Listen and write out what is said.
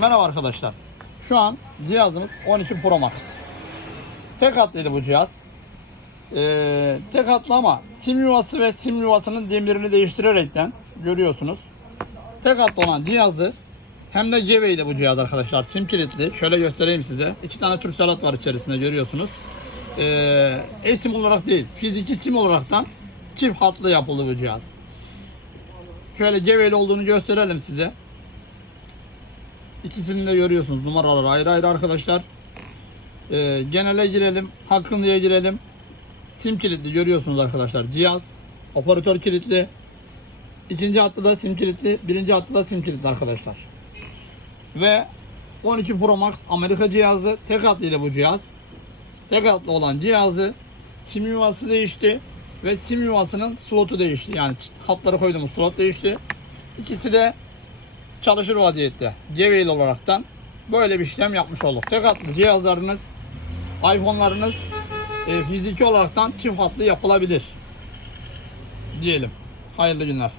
Merhaba arkadaşlar. Şu an cihazımız 12 Pro Max. Tek hatlıydı bu cihaz. Ee, tek hatlı ama sim yuvası ve sim yuvasının demirini değiştirerekten görüyorsunuz. Tek hatlı olan cihazı hem de geveydi bu cihaz arkadaşlar. Sim kilitli. Şöyle göstereyim size. İki tane Türk salat var içerisinde görüyorsunuz. Ee, e-sim olarak değil, fiziki sim olaraktan çift hatlı yapıldı bu cihaz. Şöyle geveli olduğunu gösterelim size. İkisini de görüyorsunuz. Numaralar ayrı ayrı arkadaşlar. Ee, genele girelim. Hakkınlığa girelim. Sim kilitli görüyorsunuz arkadaşlar. Cihaz. Operatör kilitli. İkinci hattı da sim kilitli. Birinci hattı da sim kilitli arkadaşlar. Ve 12 Pro Max Amerika cihazı. Tek hatlıydı bu cihaz. Tek hatlı olan cihazı sim yuvası değişti. Ve sim yuvasının slotu değişti. Yani hatları koyduğumuz slot değişti. İkisi de çalışır vaziyette. Geveyli olaraktan böyle bir işlem yapmış olduk. Tek hatlı cihazlarınız, iPhone'larınız e, fiziki olaraktan çift hatlı yapılabilir. Diyelim. Hayırlı günler.